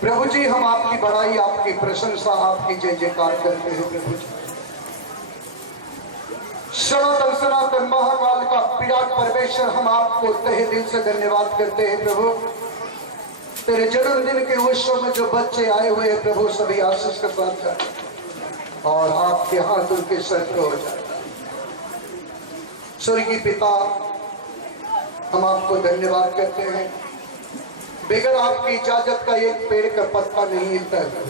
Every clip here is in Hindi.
प्रभु जी हम आपकी बड़ाई, आपकी प्रशंसा, आपकी जय जयकार करते हैं प्रभु जी। सनातन सनातन महाकाल का विराट परमेश्वर, हम आपको तहे दिल से धन्यवाद करते हैं प्रभु। तेरे जन्मदिन के उत्सव में जो बच्चे आए हुए हैं प्रभु, सभी आशीष के साथ जाए और आपके हाथ उनके सर पर हो जाए। स्वर्गीय पिता, हम आपको धन्यवाद करते हैं। बगैर आपकी इजाजत का एक पेड़ का पत्ता नहीं हिलता है,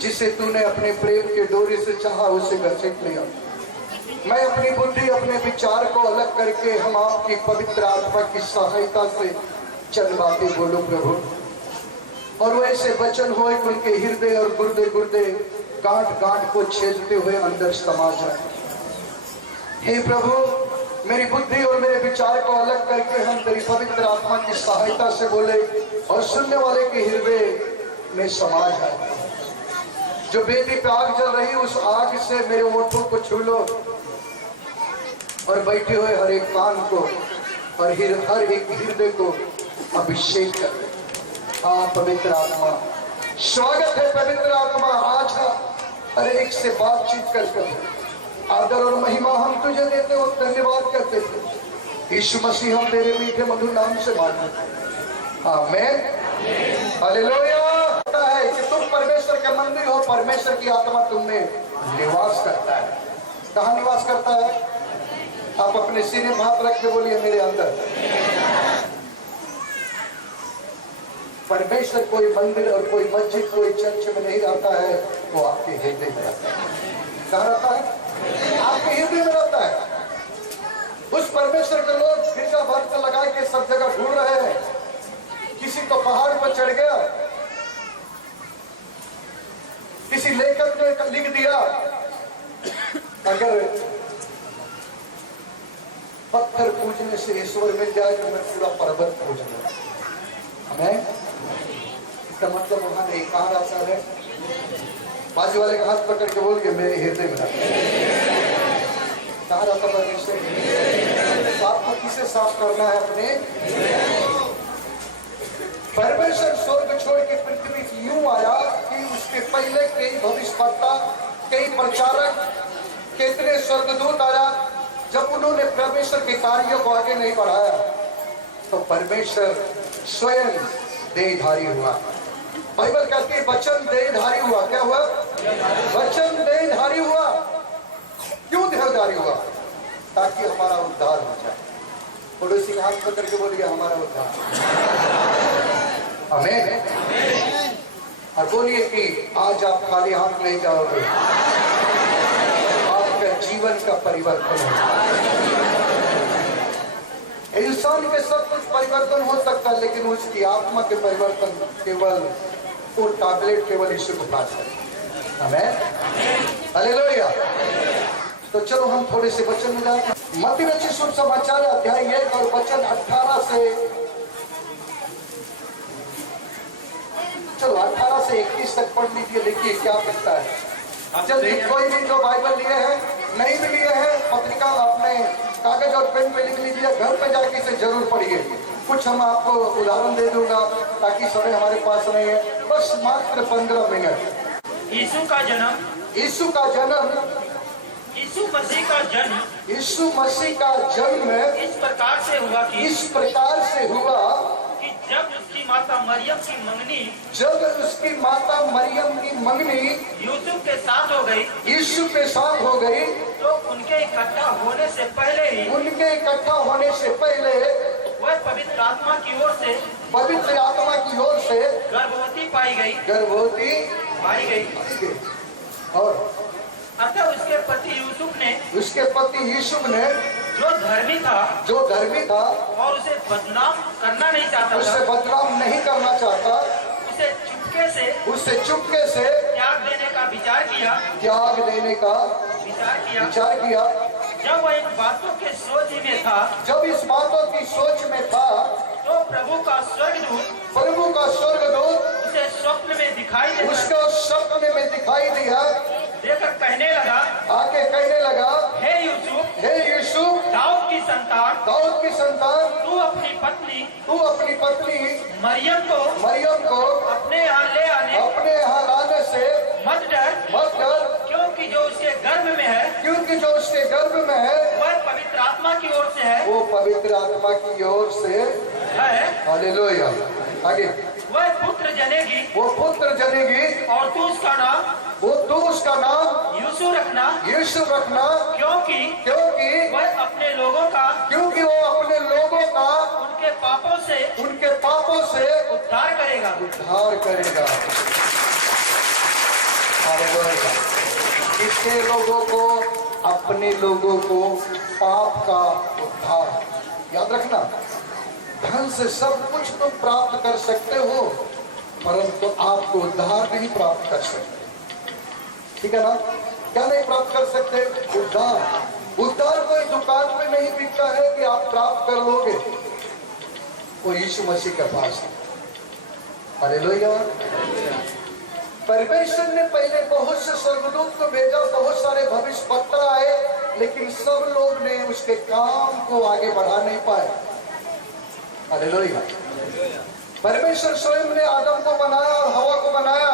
जिसे तूने अपने प्रेम के डोरी से चाहा उसे घसीट लिया। मैं अपनी बुद्धि, अपने विचार को अलग करके हम आपकी पवित्र आत्मा की सहायता से चंद बातें बोलो प्रभु, और वैसे वचन हो उनके हृदय और गुर्दे गुर्दे गांठ गांठ को छेदते हुए अंदर समा जाए। हे प्रभु, मेरी बुद्धि और मेरे विचार को अलग करके हम तेरी पवित्र आत्मा की सहायता से बोले और सुनने वाले के हृदय में समा जाए। जो बेदी पे आग जल रही, उस आग से मेरे ओठों को छू लो और बैठे हुए हर एक कान को और हर एक हृदय को अभिषेक कर। हाँ पवित्र आत्मा, स्वागत है पवित्र आत्मा। आज हर एक से बातचीत कर आदर और महिमा हम तुझे देते और धन्यवाद करते थे। यीशु मसीह, हम तेरे मीठे मधुर नाम से मानते हैं, आमीन, हालेलुया। है कि तुम परमेश्वर के मंदिर हो, परमेश्वर की आत्मा तुम में निवास करता है। कहाँ निवास करता है? आप अपने सीने में हाथ रख के बोलिए, मेरे अंदर। परमेश्वर कोई मंदिर और कोई मस्जिद, कोई चर्च में नहीं रहता है, वो आपके हृदय में रहता है। कहाँ रहता है? आपके हृदय में रहता है। उस परमेश्वर के लोग गिरजा भक्त लगा के सब जगह ढूंढ रहे हैं। किसी तो पहाड़ पर चढ़ गया, किसी लेखक ने लिख दिया अगर पत्थर पूजने से ईश्वर मिल जाए तो मैं पूरा पर्वत पूज लूं। हमें इसका मतलब वहां नहीं, कहाँ रहता है? बाजू वाले का हाथ पकड़ के बोल के मेरे हृदय में कहाँ रहता परमेश्वर? तो आपको किसे साफ करना है? अपने परमेश्वर स्वर्ग छोड़ के पृथ्वी की यूं आया कि उसके पहले कई भविष्यवक्ता, कई प्रचारक, कितने स्वर्गदूत आया। जब उन्होंने परमेश्वर के कार्यों को आगे नहीं बढ़ाया तो परमेश्वर स्वयं देहधारी हुआ। बाइबल कहती है वचन देहधारी हुआ। क्या हुआ? वचन देहधारी हुआ। क्यों देहधारी हुआ? ताकि हमारा उद्धार हो जाए। पड़ोसी का हाथ पकड़ के बोलिए, हमारा उद्धार। आमीन। और बोलिए कि आज आप खाली हाथ नहीं जाओगे, आपका जीवन का परिवर्तन होगा। इंसान के सब कुछ परिवर्तन हो सकता है, लेकिन उसकी आत्मा के परिवर्तन केवल वो टैबलेट केवल यीशु को पास है। आमीन, हालेलुया। तो चलो हम थोड़े से वचन में जाते हैं। मत्ती रचित शुभ समाचार अध्याय 1 और वचन 18 से, चलो 18 से 21 तक पढ़ लीजिए। देखिए क्या कहता है। जल्दी कोई भी जो बाइबल लिए हैं, नहीं भी लिए हैं, पत्रिका अपने कागज और पेन पे लिख लीजिए। घर पे जाके इसे जरूर पढ़िए। कुछ हम आपको उदाहरण दे दूंगा ताकि समय हमारे पास नहीं है। बस मात्र 15 मिनट। यीशु का जन्म, यीशु का जन्म, यीशु मसीह का जन्म, यीशु मसीह का जन्म इस प्रकार से हुआ कि जब उसकी माता मरियम की मंगनी, यूसुफ के साथ हो गई, तो उनके इकट्ठा होने से पहले वह पवित्र आत्मा की ओर से गर्भवती पाई गई। और अतः उसके पति यूसुफ ने जो धर्मी था और उसे बदनाम करना नहीं चाहता, उसे चुपके से त्याग देने का विचार किया। जब वह इन बातों के सोच में था, तो प्रभु का स्वर्गदूत उसे स्वप्न में दिखाई दिया। देकर कहने लगा, हे यूसुफ, दाऊद की संतान, तू अपनी पत्नी मरियम को अपने पवित्र आत्मा की ओर से है। हालेलुया। आगे, वह पुत्र जनेगी, वो पुत्र जनेगी और तू उसका नाम, वो तू उसका नाम यीशु रखना, यीशु रखना, क्योंकि वह अपने लोगों का, क्योंकि वो अपने लोगों का उनके पापों से उद्धार करेगा। हालेलुया। किसके लोगों को? अपने लोगों को पाप का उद्धार। याद रखना, धन से सब कुछ तुम प्राप्त कर सकते हो, परंतु आपको उद्धार नहीं प्राप्त कर सकते। ठीक है ना? क्या नहीं प्राप्त कर सकते? उद्धार। उद्धार कोई दुकान में नहीं बिकता है कि आप प्राप्त कर लोगे, वो यीशु मसीह के पास है। हालेलुया। परमेश्वर ने पहले बहुत से स्वर्गदूत को भेजा, बहुत सारे भविष्यवक्ता आए, लेकिन सब लोग ने उसके काम को आगे बढ़ा नहीं पाए। हालेलुया। परमेश्वर स्वयं ने आदम को बनाया और हवा को बनाया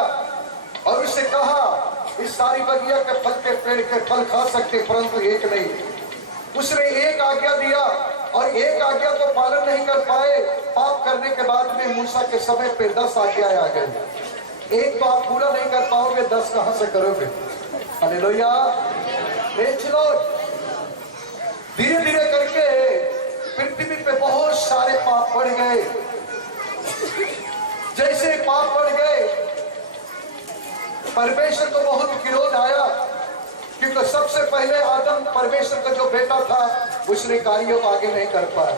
और उससे कहा इस सारी बगिया के फल के पेड़ के फल खा सकते, परंतु एक नहीं। उसने एक आज्ञा दिया और एक आज्ञा को पालन नहीं कर पाए। पाप करने के बाद में मूसा के समय पे 10 आज्ञाएं आ गई। एक तो आप पूरा नहीं कर पाओगे, 10 कहां से करोगे? हालेलुया। धीरे धीरे करके पृथ्वी पे बहुत सारे पाप बढ़ गए। जैसे पाप बढ़ गए, परमेश्वर को बहुत विरोध आया, क्योंकि सबसे पहले आदम परमेश्वर का जो बेटा था उसने कार्यों को आगे नहीं कर पाया।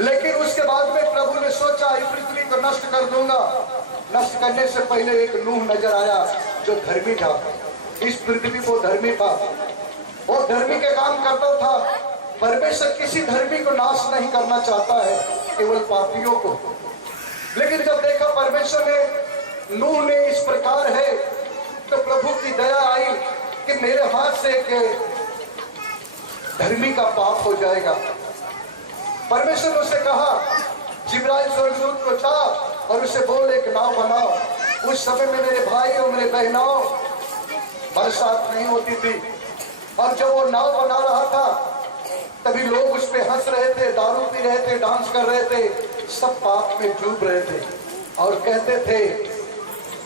लेकिन उसके बाद में प्रभु ने सोचा इस पृथ्वी को नष्ट कर दूंगा। नष्ट करने से पहले एक नूह नजर आया जो धर्मी था। इस पृथ्वी को धर्मी था, वो धर्मी के काम करता था। परमेश्वर किसी धर्मी को नाश नहीं करना चाहता है, केवल पापियों को। लेकिन जब देखा परमेश्वर ने नूह ने इस प्रकार है, तो प्रभु की दया आई कि मेरे हाथ से एक धर्मी का पाप हो जाएगा। परमेश्वर ने उसे कहा जिब्राइल स्वर्गदूत को जा और उसे बोल एक नाव बनाओ। उस समय में मेरे भाई और मेरे बहनों बरसात नहीं होती थी, और जब वो नाव बना रहा था तभी लोग उस पे हंस रहे थे, दारू पी रहे थे, डांस कर रहे थे, सब पाप में डूब रहे थे और कहते थे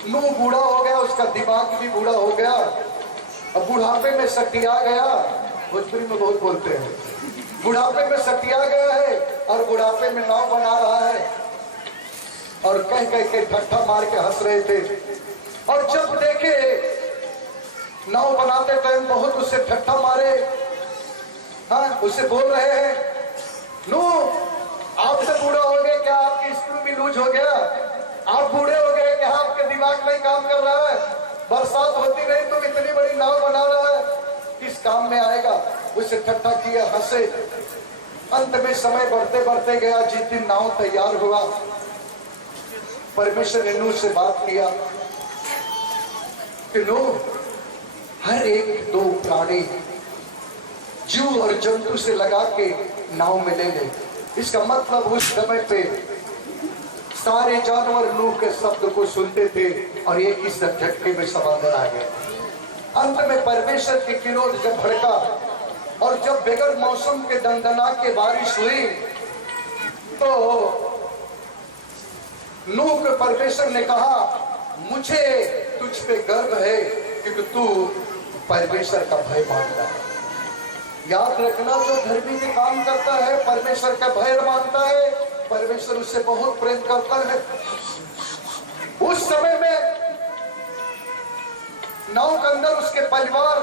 नूह बूढ़ा हो गया, उसका दिमाग भी बूढ़ा हो गया, अब बुढ़ापे में सटिया गया। भोजपुरी में बहुत बोलते हैं, बुढ़ापे में सटिया गया है और बुढ़ापे में नाव बना रहा है, और कह कह के ठट्ठा मार के हंस रहे थे। और जब देखे नाव बनाते टाइम बहुत उससे ठट्ठा मारे, हाँ उससे बोल रहे हैं नूह आप तो बूढ़ा हो गए, क्या आपकी स्क्रू भी लूज हो गया? आप बूढ़े हो गए, क्या आपके दिमाग नहीं काम कर रहा है? बरसात होती नहीं तो इतनी बड़ी नाव बना रहा है, किस काम में आएगा? उससे ठट्ठा किया, हंसे। अंत में समय बढ़ते बढ़ते गया। जिस दिन नाव तैयार हुआ, परमेश्वर ने नूह से बात किया कि नूह हर एक 2 प्राणी जीव और जंतु से लगा के नाव में ले ले। इसका मतलब उस समय पे सारे जानवर नूह के शब्द को सुनते थे और एक ही झटके में समंदर आ गए। अंत में परमेश्वर के विरोध जब भड़का और जब बगैर मौसम के दंदना के बारिश हुई, तो नूह के परमेश्वर ने कहा मुझे तुझ पे गर्व है क्योंकि तू परमेश्वर का भय मानता है। याद रखना, जो धर्मी के काम करता है परमेश्वर का भय मानता है, परमेश्वर उससे बहुत प्रेम करता है। उस समय में नाव के अंदर उसके परिवार,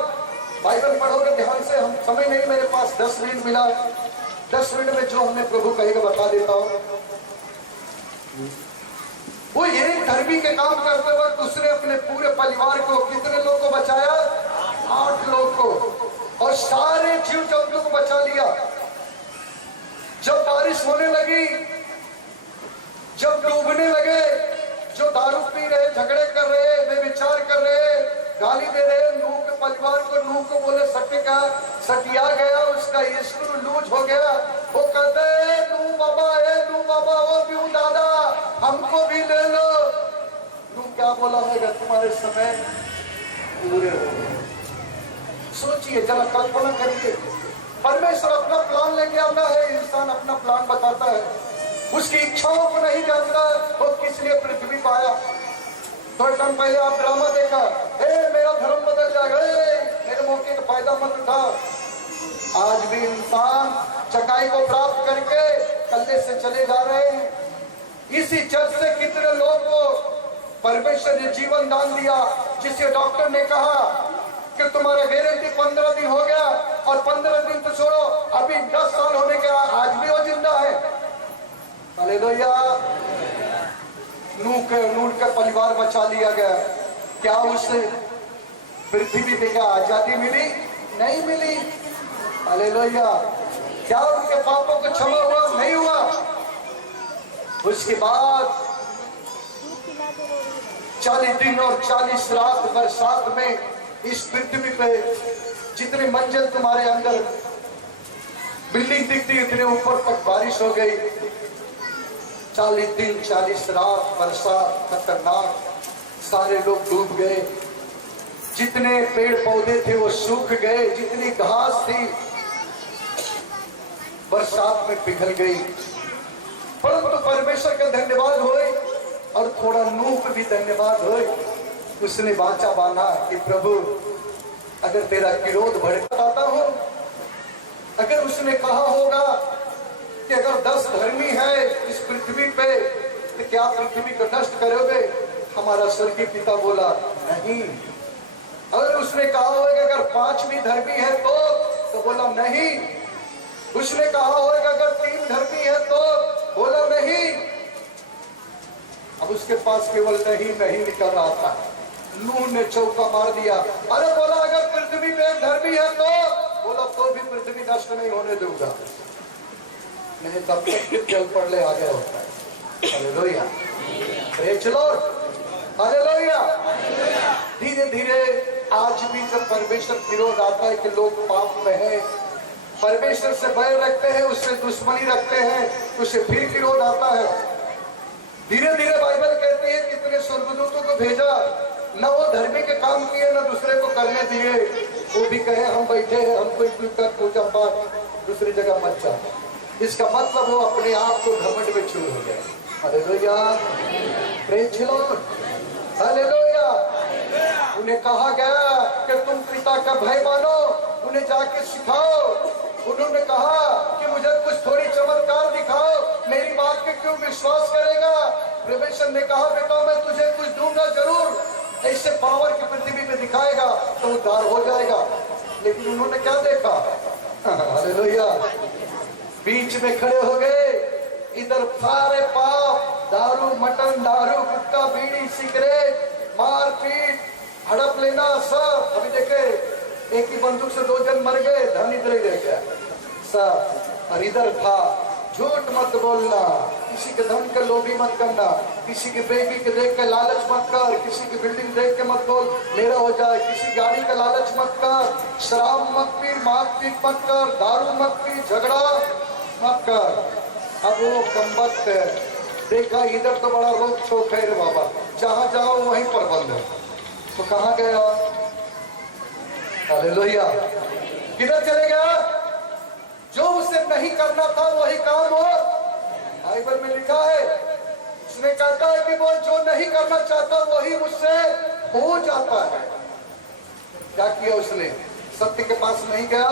बाइबल पढ़ोगे ध्यान से, हम समय नहीं मेरे पास 10 मिनट मिला, 10 मिनट में जो हमने प्रभु कहेगा बता देता हूं। वो एक धर्मी के काम करते वक्त उसने अपने पूरे परिवार को, कितने लोग को बचाया? 8 लोग को, और सारे जीव जंतु को बचा लिया। जब बारिश होने लगी, जब डूबने लगे, जो दारू पी रहे, झगड़े कर रहे, व्यभिचार कर रहे, गाली दे रहे, नूह के परिवार को, नूह को बोले सटिया गया, उसका स्क्रू लूज हो गया। वो कहते नूह बाबा, नूह बाबा, वो क्यों दादा, हमको भी ले लो। नूह क्या बोला होगा? तुम्हारे समय पूरे हो गए। सोचिए जरा, कल्पना करिए, परमेश्वर अपना प्लान लेके आता है, इंसान अपना प्लान बताता है। उसकी इच्छाओं को नहीं जानता वो किस लिए पृथ्वी पर आया। थोड़े टाइम पहले आप ड्रामा देखा, मेरा धर्म बदल जाएगा, मेरे मौके का फायदा मत उठा। आज भी इंसान चकाई को प्राप्त करके कल्ले से चले जा रहे हैं। इसी चर्च से कितने लोग को परमेश्वर ने जीवन दान दिया, जिसे डॉक्टर ने कहा कि तुम्हारा गारंटी 15 दिन हो गया, और 15 दिन तो छोड़ो, अभी 10 साल होने के आज भी वो जिंदा है। हालेलुया। नूह का परिवार बचा लिया गया। क्या उसे पृथ्वी पे क्या आजादी मिली? नहीं मिली। हालेलुया। क्या उनके पापों को क्षमा हुआ? नहीं हुआ। उसके बाद 40 दिन और 40 रात बरसात में इस पृथ्वी पे जितनी मंजिल तुम्हारे अंदर बिल्डिंग दिखती इतने ऊपर तक बारिश हो गई। 40 दिन 40 रात बरसात खतरनाक, सारे लोग डूब गए। जितने पेड़ पौधे थे वो सूख गए, जितनी घास थी बरसात में पिघल गई। परंतु परमेश्वर का धन्यवाद होए और थोड़ा नूह को भी धन्यवाद होए। उसने वाचा बांधा कि प्रभु अगर तेरा विरोध भड़काता हूं, अगर उसने कहा होगा कि अगर 10 धर्मी है इस पृथ्वी पे तो क्या पृथ्वी को नष्ट करोगे? हमारा स्वर्गीय पिता बोला नहीं। अगर उसने कहा होगा अगर 5 भी धर्मी है तो बोला नहीं। उसने कहा होगा अगर 3 धर्मी है तो बोला नहीं। अब उसके पास केवल नहीं निकल रहा था। नूह ने चौका मार दिया। अरे बोला अगर पृथ्वी में एक धर्मी है तो बोला तो भी पृथ्वी नष्ट नहीं होने दूंगा, नहीं तब तक फिर जल पड़ले आ गया होता है। हालेलुया। Praise Lord. हालेलुया। धीरे धीरे आज भी जब परमेश्वर विरोध आता है कि लोग पाप में हैं, परमेश्वर से बैर रखते हैं, उससे दुश्मनी रखते हैं, उसे फिर विरोध आता है। धीरे धीरे बाइबल कहती है कितने स्वर्गदूतों को भेजा, न वो धर्मी के काम किए न दूसरे को करने दिए। वो भी कहे हम बैठे हैं, हमको कर पूजा पाठ दूसरी जगह मत जा। इसका मतलब वो अपने आप को घमंड में छू हो गया। Hallelujah. Praise the Lord. Hallelujah. उन्हें कहा गया कि तुम पिता का भय मानो, उन्हें जाके सिखाओ। उन्होंने कहा कि मुझे कुछ थोड़ी चमत्कार दिखाओ, मेरी बात पे क्यों विश्वास करेगा? परमेश्वर ने कहा बेटा मैं तुझे कुछ दूंगा जरूर, ऐसे पावर की पृथ्वी पे दिखाएगा तो उद्धार हो जाएगा। लेकिन उन्होंने क्या देखा? हालेलुया। बीच में खड़े हो गए, इधर सारे पाप, दारू मटन, दारू गुटखा, बीड़ी सिगरेट, मारपीट, हड़प लेना सब। अभी देखे एक ही बंदूक से 2 जन मर गए, धन इधर ही रह गया सब। और इधर था झूठ मत बोलना, किसी के धन के लोभी मत करना, किसी की बेबी के देख के लालच मत कर, किसी की बिल्डिंग देख के मत बोल मेरा हो जाए, किसी गाड़ी का लालच मत कर, शराब मत पी, मारपीट मत कर, दारू मत पी, झगड़ा मत कर। अब वो कमबख्त है, देखा इधर तो बड़ा रोक छोक है रे बाबा, जहाँ जाओ वहीं पर बंद है, तो कहाँ गया? हालेलुया। किधर चले गया? जो उसे नहीं करना था वही काम हो। बाइबल में लिखा है, उसने कहता है कि वो जो नहीं करना चाहता वही मुझसे हो जाता है। क्या किया उसने? सत्य के पास नहीं गया,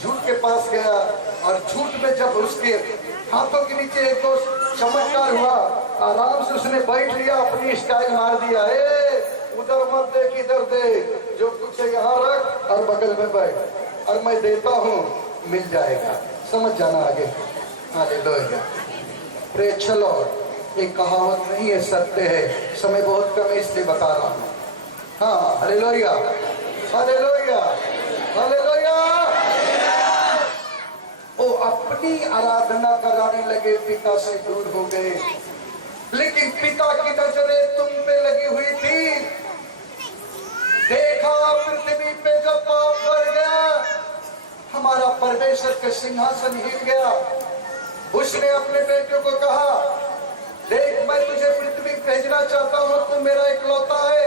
झूठ के पास गया। और झूठ में जब उसके हाथों के नीचे एक तो चमत्कार हुआ, आराम से उसने बैठ लिया, अपनी स्टाइल मार दिया, उधर मत देख इधर देख, जो कुछ है यहाँ रख और बगल में बैठ और मैं देता हूँ, मिल जाएगा। समझ जाना आगे। हालेलुया। Praise the Lord. एक कहावत नहीं है, सत्य है। समय बहुत कम है इसलिए बता रहा हूँ। हाँ, हालेलुया। हालेलुया। हालेलुया। वो अपनी आराधना कराने लगे, पिता से दूर हो गए, लेकिन पिता की नजरें तुम पे लगी हुई थी। देखा पृथ्वी पे जब पाप बढ़ गया, हमारा परमेश्वर का सिंहासन हिल गया। उसने अपने बेटे को कहा, देख मैं तुझे पृथ्वी भेजना चाहता हूँ, तू मेरा इकलौता है।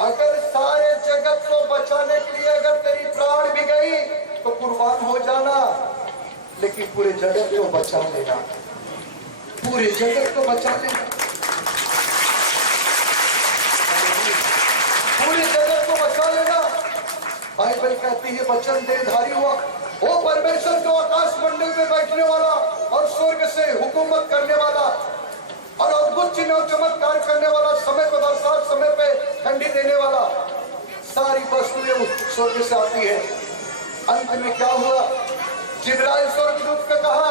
अगर सारे जगत को बचाने के लिए अगर तेरी प्राण भी गई तो कुर्बान हो जाना, कि पूरे जगत को बचा लेना, पूरे जगत को बचा लेना, पूरे जगत को बचा लेना। बाइबल कहती है वचन देहधारी हुआ, वो परमेश्वर जो आकाश मंडल में बैठने वाला और स्वर्ग से हुकूमत करने वाला और अद्भुत चिन्ह और चमत्कार करने वाला, समय पर बरसात, समय पे ठंडी देने वाला, सारी वस्तुएं उस स्वर्ग से आती है। अंत में क्या हुआ? जिब्राइल स्वर्गदूत को कहा,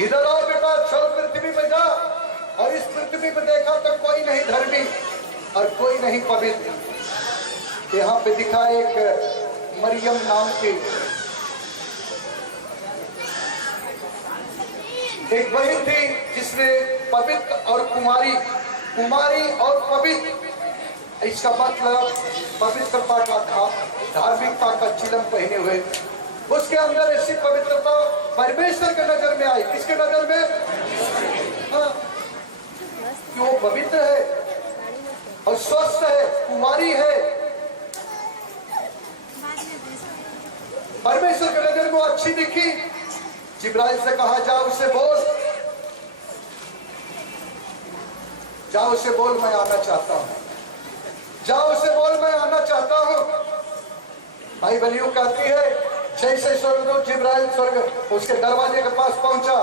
इधर आओ बेटा, चल पृथ्वी पे जा। और इस पृथ्वी पे देखा तो कोई नहीं धर्मी और कोई नहीं पवित्र। यहाँ पे दिखा एक मरियम नाम की एक बहन थी जिसने पवित्र और कुमारी और पवित्र, इसका मतलब पवित्रता का था, धार्मिकता का चिलम पहने हुए। उसके अंदर ऐसी पवित्रता परमेश्वर के नजर में आई। किसके नजर में? हाँ, कि वो पवित्र है और स्वस्थ है, कुमारी है। परमेश्वर के नजर में वो अच्छी दिखी। जिब्राइल से कहा, जाओ उसे बोल, जाओ उसे बोल मैं आना चाहता हूं, जाओ उसे बोल मैं आना चाहता हूं। भाई बलियों कहती है, जैसे स्वर्गदूत जिब्राइल स्वर्ग उसके दरवाजे के पास पहुंचा,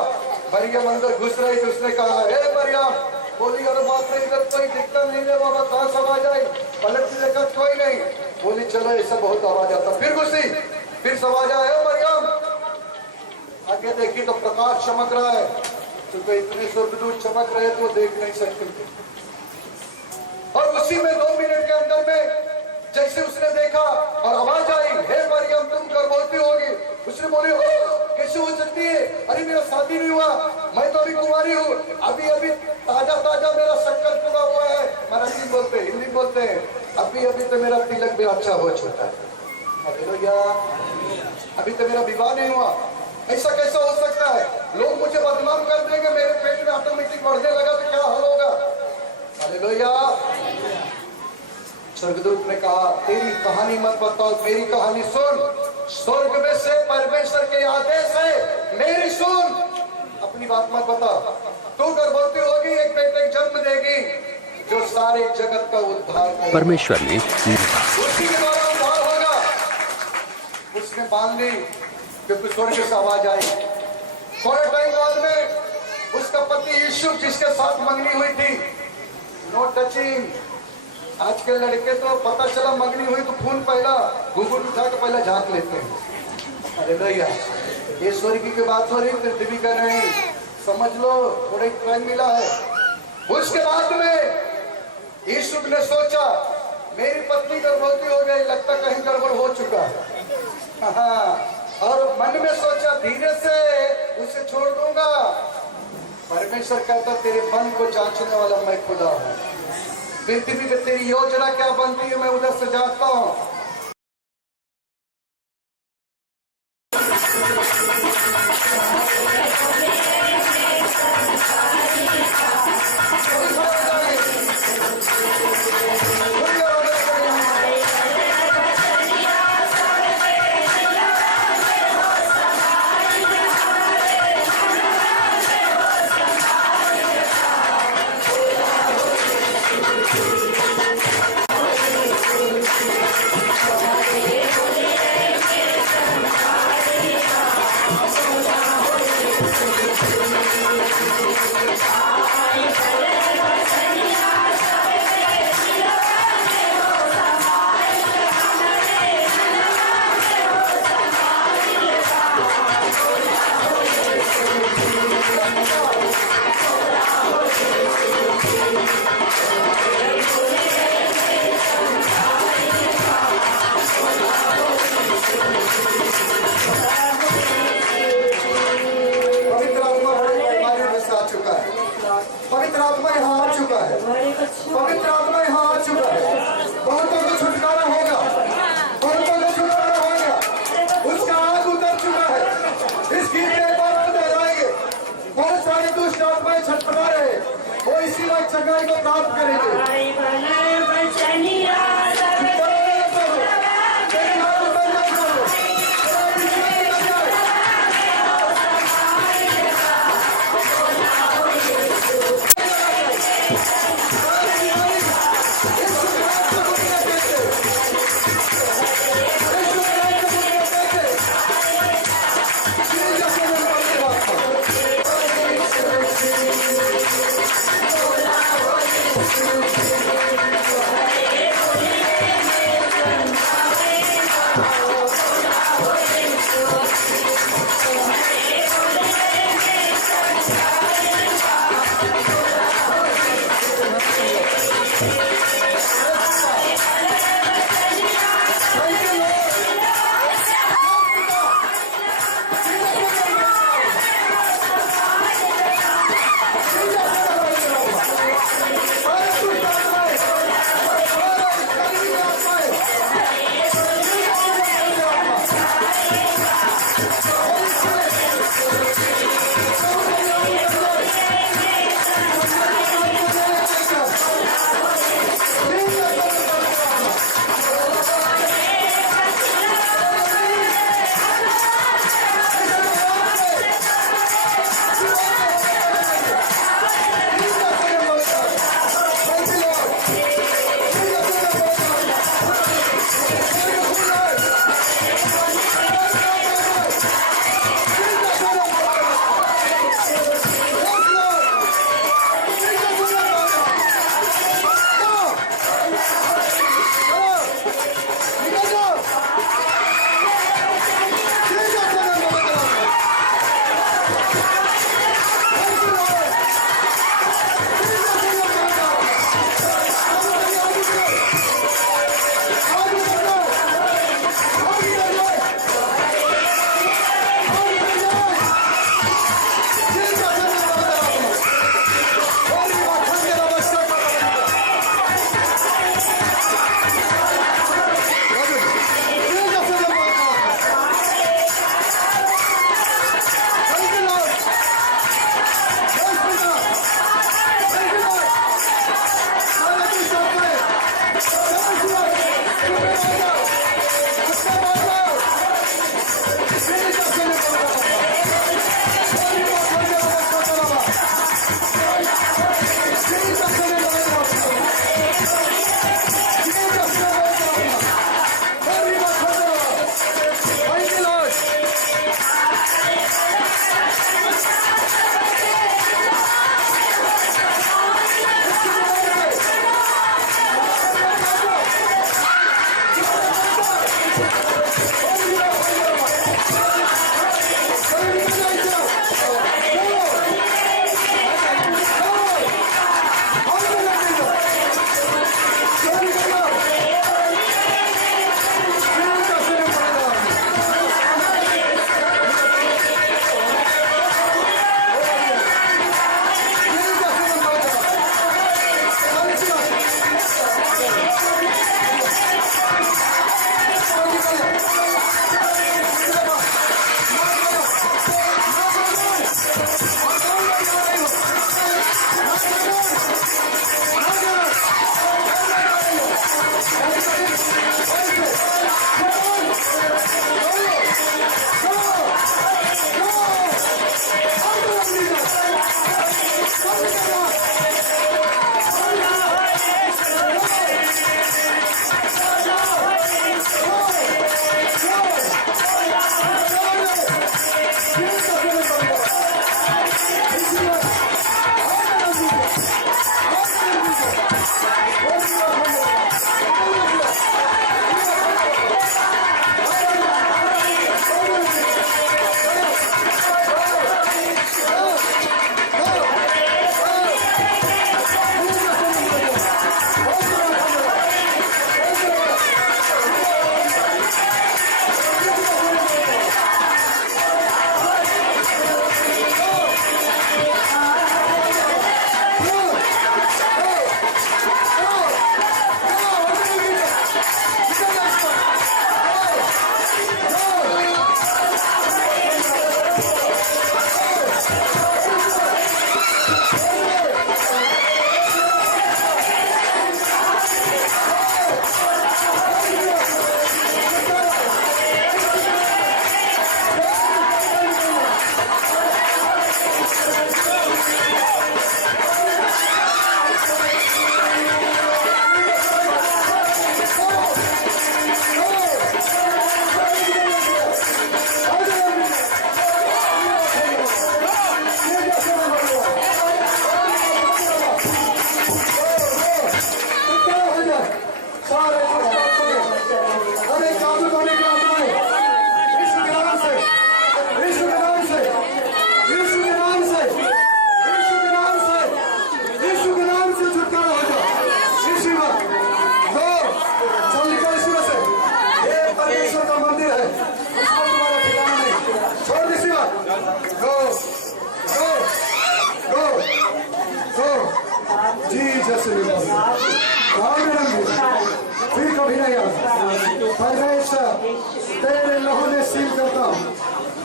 मरियम अंदर घुस रही थी। उसने कहा, हे मरियम। बोली, अरे बाप रे, इधर कोई दिखता नहीं है बाबा, कहां से आवाज आई? पलट के देखा कोई नहीं। बोली, चलो ऐसा बहुत आवाज आता। फिर घुसी, फिर से आवाज आया, मरियम। आगे देखी तो प्रकाश चमक रहा है, क्योंकि इतने स्वर्गदूत चमक रहे तो देख नहीं सकते। और उसी में 2 मिनट के अंदर में जैसे उसने देखा और आवाज आई, हे मरियम तुम गर्भवती होगी। उसने बोली, कैसे हो सकती है? अरे मेरा शादी नहीं हुआ, मैं तो अभी कुंवारी हूँ, अभी अभी ताजा मेरा शक्कर पूरा हुआ है। मराठी बोलते, हिंदी बोलते हैं, अभी अभी तो मेरा तिलक भी अच्छा हो चुका है, अभी तो मेरा विवाह नहीं हुआ। ऐसा कैसा हो सकता है? लोग मुझे बदनाम कर देंगे, मेरे पेट में ऑटोमेटिक बढ़ने लगा तो क्या हाल होगा? हालेलुया। स्वर्गदूत ने कहा, तेरी कहानी मत बताओ, मेरी कहानी सुन। स्वर्ग में से परमेश्वर के आदेश है, मेरी सुन, अपनी बात मत बता। तू गर्भवती होगी, एक बेटे को जन्म देगी जो सारे जगत का उद्धार करेगा। परमेश्वर ने उसी के द्वारा उद्धार होगा। उसने मान ली, क्योंकि स्वर्ग से आवाज आई। थोड़े टाइम बाद में उसका पति यीशु, जिसके साथ मंगनी हुई थी, नो टचिंग। आज के लड़के तो पता चला मंगनी हुई तो खून पहला घूंघट उठा के पहला झांक लेते हैं। अरे भैया, ये स्वर्ग की बात हो रही, पृथ्वी का नहीं, समझ लो, थोड़ा टाइम मिला है। उसके बाद में यीशु ने सोचा, मेरी पत्नी गर्भवती हो गई, लगता कहीं गड़बड़ हो चुका है। हाँ, और मन में सोचा, धीरे से उसे छोड़ दूंगा। परमेश्वर कहता, तेरे मन को जांचने वाला मैं खुदा हूं। पृथ्वी पे तेरी योजना क्या बनती है मैं उधर से जानता हूं। Oh!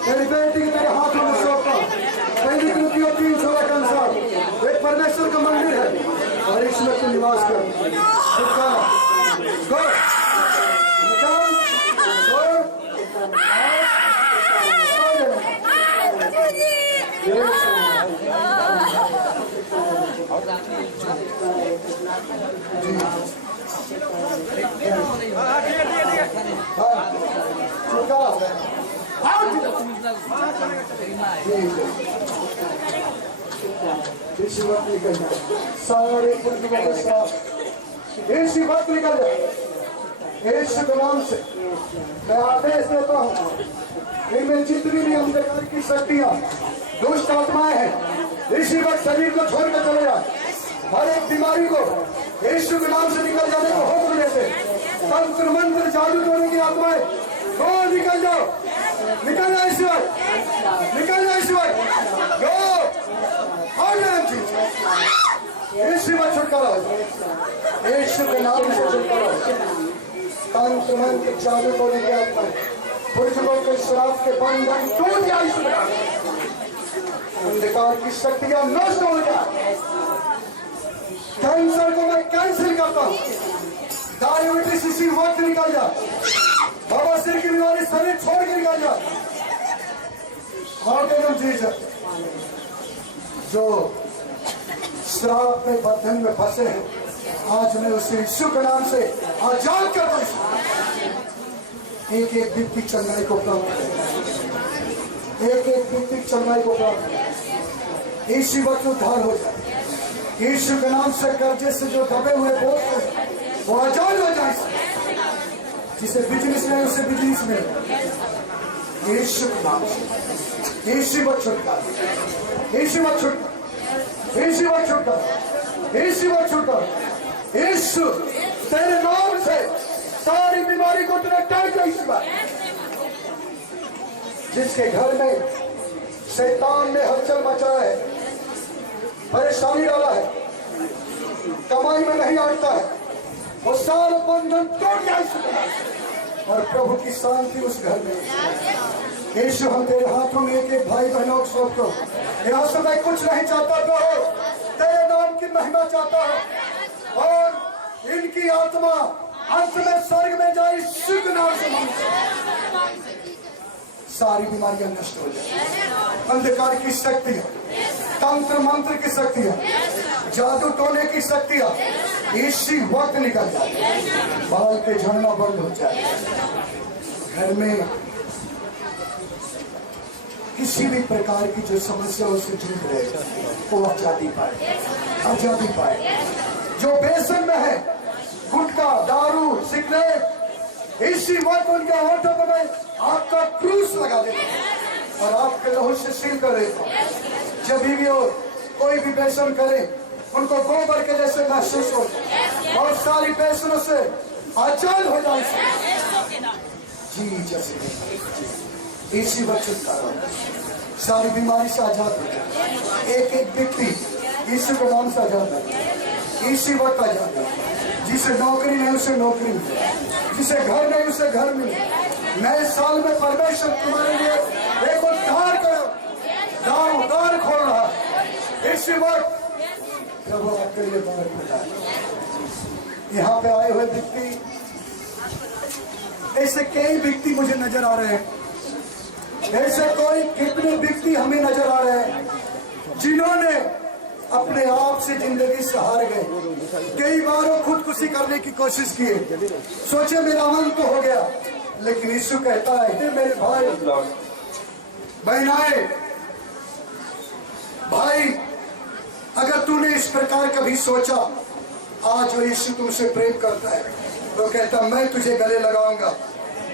मेरी बेटी के तेरे हाथों में सौंपता हूँ। पहली कृतियों 3:16 के अनुसार एक परमेश्वर का मंदिर है और इसमें तू निवास कर। गो निकाल इसी वक्त निकल जाए सारे इसी वक्त निकल जाए। इस नाम से मैं आदेश देता हूँ, इनमें जितनी भी अंधकार की शक्तियाँ दुष्ट आत्माएं हैं इसी वक्त शरीर को छोड़कर चले जाए। हर एक बीमारी को यीशु के नाम से निकल जाने को हुक्म देते। तंत्र मंत्र जादू टोने की आत्माएं गो निकल जाओ, निकल जाओ इस वक्त, निकल जाओ इस वक्त, गो इसी वक्त छुटकारा हो। यीशु के नाम से छुटकारा हो। तंत्र मंत्र जादू टोने की आत्माएं पुरुषों के श्राप के बंधन टूट जाए। अंधकार की शक्तियां नष्ट हो जाए। कैंसर को मैं कैंसिल करता हूँ। डायबिटीज इसी वक्त निकल जा। बवासीर की बीमारी शरीर छोड़ के निकल जा। और जीसस जो श्राप में बंधन में फंसे हैं, आज मैं उसे यीशु के नाम से आजाद कर दूं। एक एक व्यक्ति चंगाई को प्राप्त करे, एक एक व्यक्ति चंगाई को प्राप्त करे। इसी वक्त उद्धार हो जाए। यीशु के नाम से कर्जे से जो दबे हुए बोझ हैं वो आजाद हो जाए। जिसे बिजनेस में उसे बिजनेस में यीशु के नाम से यीशु वक्त छुटकारा, यीशु वक्त छुटकारा, यीशु वक्त छुटकारा, यीशु वक्त छुटकारा। यीशु तेरे नाम से सारी बीमारी को तेरे टाइट कर। इस बार जिसके घर में शैतान ने हलचल मचाया है, परेशानी डाला है, कमाई में नहीं आटता है, वो सारा बंधन तोड़ जाए और प्रभु की शांति उस घर में। यीशु हम तेरे हाथों में एक एक भाई बहनों को सौंपते हो। यहाँ से मैं कुछ नहीं चाहता प्रभु, तेरे नाम की महिमा चाहता हूँ और इनकी आत्मा अंत में स्वर्ग में जाए। यीशु के नाम से सारी बीमारियां नष्ट हो जाए। अंधकार की शक्तियां, तंत्र मंत्र की शक्तियां, जादू टोने की शक्तियां इसी वक्त निकल जाए। बाल के झड़ना बंद हो जाए। घर में किसी भी प्रकार की जो समस्याओं से जूझ रहे वो आजादी पाए, आजादी पाए। जो बेसन में है गुटखा, दारू, सिगरेट, इसी वक्त उनके होठों पर मैं आपका क्रूस लगा देता और आपके लहू से सील कर देता। जब भी वो कोई भी बेसन करे उनको गोबर के जैसे महसूस हो और सारी बेसनों से आजाद हो जाए। जी जैसे इसी वक्त छुटकारा, सारी बीमारी से आजाद हो जाए। एक एक व्यक्ति यीशु के नाम से आजाद है। इसी वक्त आजाद है। जिसे नौकरी नहीं उसे नौकरी मिले, जिसे घर नहीं उसे घर मिले। नए साल में परमेश्वर तुम्हारे लिए एक उद्धार करो, द्वार खोल रहा है। इसी वक्त प्रभु आपके लिए द्वार खोला है। यहाँ पे आए हुए व्यक्ति, ऐसे कई व्यक्ति मुझे नजर आ रहे हैं। ऐसे कोई कितने व्यक्ति हमें नजर आ रहे हैं जिन्होंने अपने आप से जिंदगी से हार गए। कई बार वो खुदकुशी करने की कोशिश की, सोचे मेरा मन तो हो गया, लेकिन यीशु कहता है मेरे भाई बहनाएं, भाई अगर तूने इस प्रकार कभी सोचा, आज वो यीशु तुमसे प्रेम करता है। वो कहता मैं तुझे गले लगाऊंगा,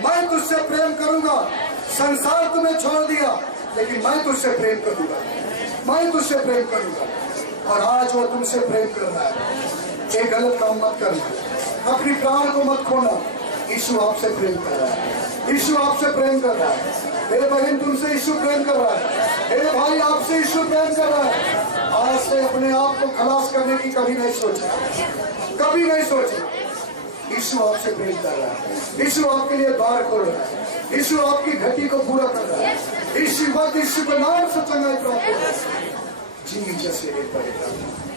मैं तुझसे प्रेम करूंगा। संसार तुम्हें छोड़ दिया लेकिन मैं तुझसे प्रेम करूंगा, मैं तुझसे प्रेम करूंगा। और आज वो तुमसे प्रेम कर रहा है। एक गलत काम मत करना, अपनी प्राण को मत खोना। यीशु आपसे प्रेम कर रहा है, यीशु आपसे प्रेम कर रहा है। मेरे बहन तुमसे यीशु प्रेम कर रहा है, मेरे भाई आपसे यीशु प्रेम कर रहा है। आज से अपने आप को खलास करने की कभी नहीं सोचा, कभी नहीं सोचा। यीशु आपसे प्रेम कर रहा है, यीशु आपके लिए द्वार खोल रहा है, यीशु आपकी घटी को पूरा कर रहा है, इसी वक्त यीशु के नाम से चंगाई प्राप्त हो। जी जैसे पड़ेगा,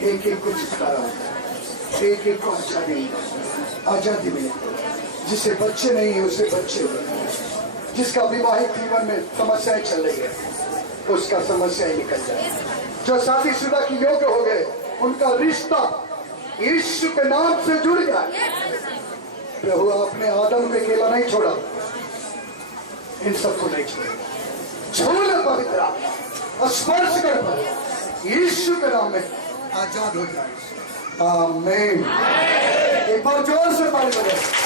एक एक को छुटकारा होता है, एक एक को आजादी मिलेगी। जिसे बच्चे नहीं है उसे बच्चे हो, जिसका विवाहित जीवन में समस्याएं चल रही है उसका समस्याएं निकल जाए, जो शादीशुदा की योग्य हो गए उनका रिश्ता यीशु के नाम से जुड़ जाए। प्रभु आपने आदम को अकेला नहीं छोड़ा, इन सबको नहीं छोड़ा। छूना पवित्र स्पर्श कर यीशु के नाम में आजाद हो जाए। आमीन। एक बार जोर से ताली बजाएं।